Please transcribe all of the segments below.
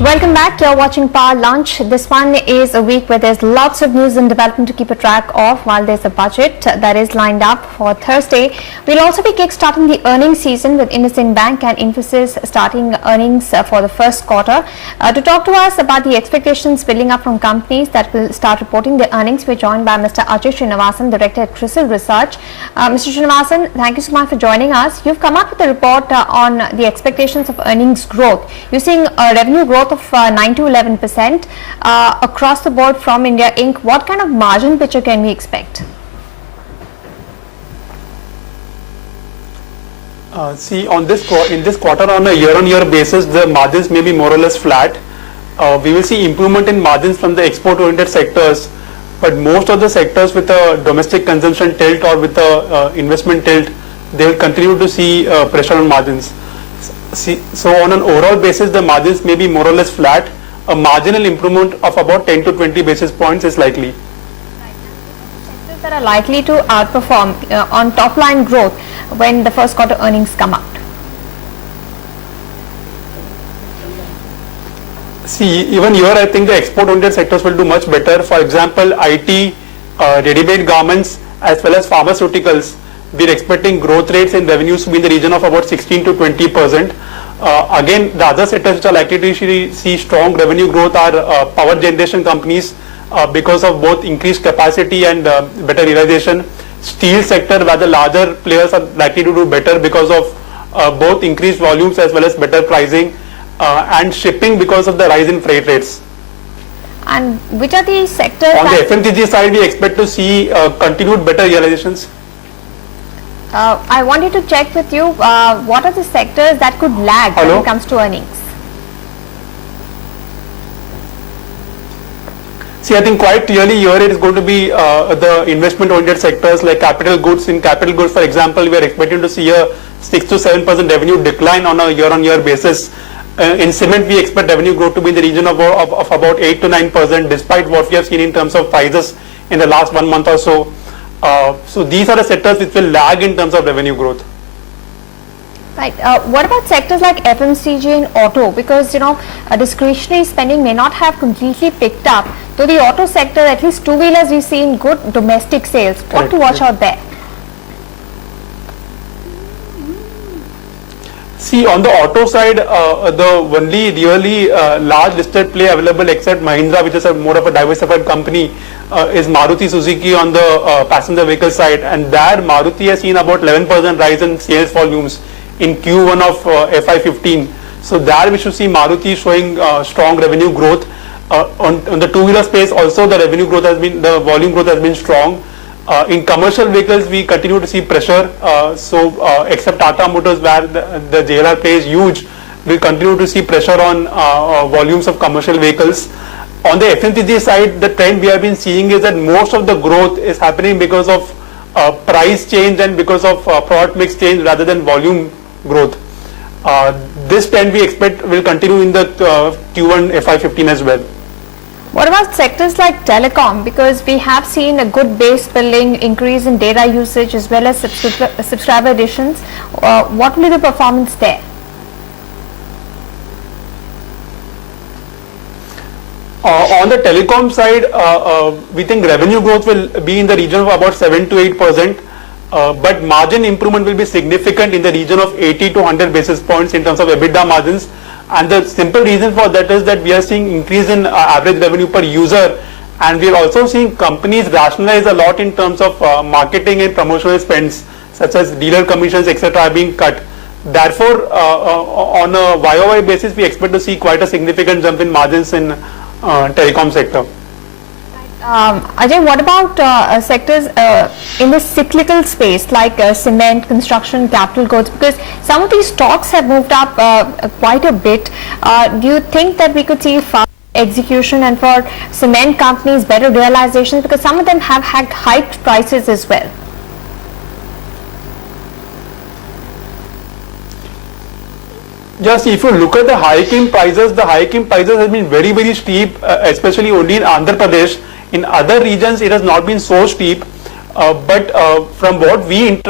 Welcome back. You're watching Power Lunch. This one is a week where there's lots of news and development to keep a track of while there's a budget that is lined up for Thursday. We'll also be kickstarting the earnings season with IndusInd Bank and Infosys starting earnings for the first quarter. To talk to us about the expectations building up from companies that will start reporting their earnings, we're joined by Mr. Ajay Srinivasan, Director at CRISIL Research. Mr. Srinivasan, thank you so much for joining us. You've come up with a report on the expectations of earnings growth. You're seeing revenue growth of 9 to 11% across the board from India Inc. What kind of margin picture can we expect? See, in this quarter, on a year-on-year basis, the margins may be more or less flat. We will see improvement in margins from the export-oriented sectors, but most of the sectors with a domestic consumption tilt or with a investment tilt, they will continue to see pressure on margins. So on an overall basis, the margins may be more or less flat. A marginal improvement of about 10 to 20 basis points is likely. Sectors that are likely to outperform on top line growth when the first quarter earnings come out. See, even here I think the export-oriented sectors will do much better. For example, IT, ready-made garments as well as pharmaceuticals. We're expecting growth rates in revenues to be in the region of about 16 to 20%. Again, the other sectors which are likely to see strong revenue growth are power generation companies because of both increased capacity and better realization. Steel sector, where the larger players are likely to do better because of both increased volumes as well as better pricing, and shipping because of the rise in freight rates. And which are the sectors? On the FMCG side, we expect to see continued better realizations. I wanted to check with you, what are the sectors that could lag when it comes to earnings? See, I think quite clearly here it is going to be the investment-oriented sectors like capital goods. In capital goods, for example, we are expecting to see a 6 to 7% revenue decline on a year-on-year basis. In cement, we expect revenue growth to be in the region of about 8 to 9%, despite what we have seen in terms of prices in the last 1 month or so. So these are the sectors which will lag in terms of revenue growth. Right. What about sectors like FMCG and auto? Because discretionary spending may not have completely picked up. So the auto sector, at least two-wheelers, we've seen good domestic sales. What to watch out there? See, on the auto side, the only really large listed play available except Mahindra, which is more of a diversified company, is Maruti Suzuki on the passenger vehicle side, and there Maruti has seen about 11% rise in sales volumes in Q1 of FY15. So there we should see Maruti showing strong revenue growth. On the two-wheeler space also the volume growth has been strong. In commercial vehicles we continue to see pressure, except Tata Motors where the JLR play is huge, we continue to see pressure on volumes of commercial vehicles. On the FMCG side, the trend we have been seeing is that most of the growth is happening because of price change and because of product mix change rather than volume growth. This trend we expect will continue in the Q1 FY15 as well. What about sectors like telecom? Because we have seen a good base building, increase in data usage as well as subscriber additions. What will be the performance there? On the telecom side, we think revenue growth will be in the region of about 7 to 8%, but margin improvement will be significant in the region of 80 to 100 basis points in terms of EBITDA margins. And the simple reason for that is that we are seeing increase in average revenue per user, and we are also seeing companies rationalize a lot in terms of marketing and promotional spends, such as dealer commissions, etc. are being cut. Therefore, on a YOY basis, we expect to see quite a significant jump in margins in telecom sector. Ajay, what about sectors in the cyclical space like cement, construction, capital goods? Because some of these stocks have moved up quite a bit. Do you think that we could see fast execution and for cement companies better realizations? Because some of them have had hiked prices as well. Just if you look at the hiking prices, have been very, very steep, especially only in Andhra Pradesh. In other regions, it has not been so steep. But from what we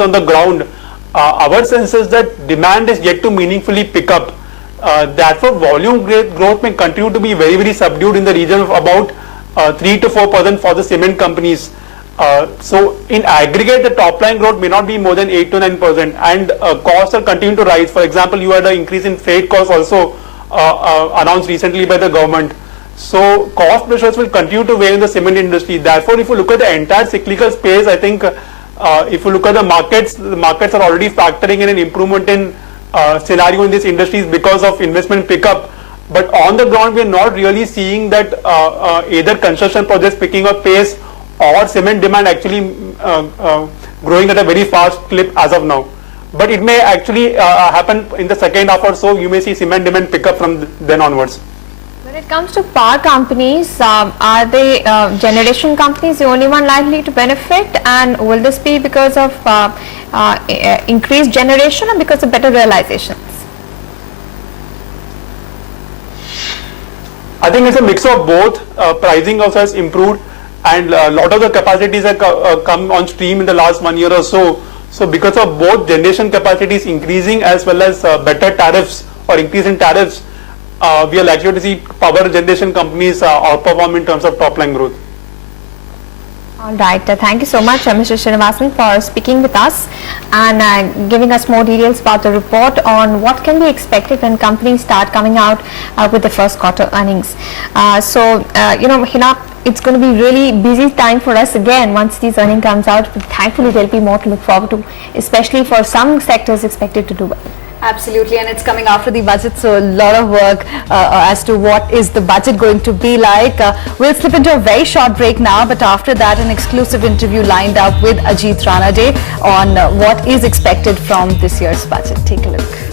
on the ground, our sense is that demand is yet to meaningfully pick up. Therefore, volume growth may continue to be very, very subdued in the region of about 3 to 4% for the cement companies. So in aggregate, the top line growth may not be more than 8 to 9%, and costs are continuing to rise. For example, you had an increase in freight costs also announced recently by the government. So cost pressures will continue to weigh in the cement industry. Therefore, if you look at the entire cyclical space, I think if you look at the markets are already factoring in an improvement in scenario in these industries because of investment pickup. But on the ground, we are not really seeing that either construction projects picking up pace or cement demand actually growing at a very fast clip as of now. But it may actually happen in the second half or so. You may see cement demand pick up from then onwards. When it comes to power companies, are they generation companies the only one likely to benefit, and will this be because of increased generation or because of better realizations? I think it's a mix of both. Pricing also has improved, and a lot of the capacities have come on stream in the last 1 year or so. So because of both generation capacities increasing as well as better tariffs or increase in tariffs, we are likely to see power generation companies outperform in terms of top line growth. All right. Thank you so much, Mr. Srinivasan, for speaking with us and giving us more details about the report on what can be expected when companies start coming out with the first quarter earnings. Hina, it's going to be really busy time for us again once these earnings comes out. But thankfully, there'll be more to look forward to, especially for some sectors expected to do well. Absolutely, and it's coming after the budget, so a lot of work as to what is the budget going to be like. We'll slip into a very short break now, but after that an exclusive interview lined up with Ajit Ranade on what is expected from this year's budget. Take a look.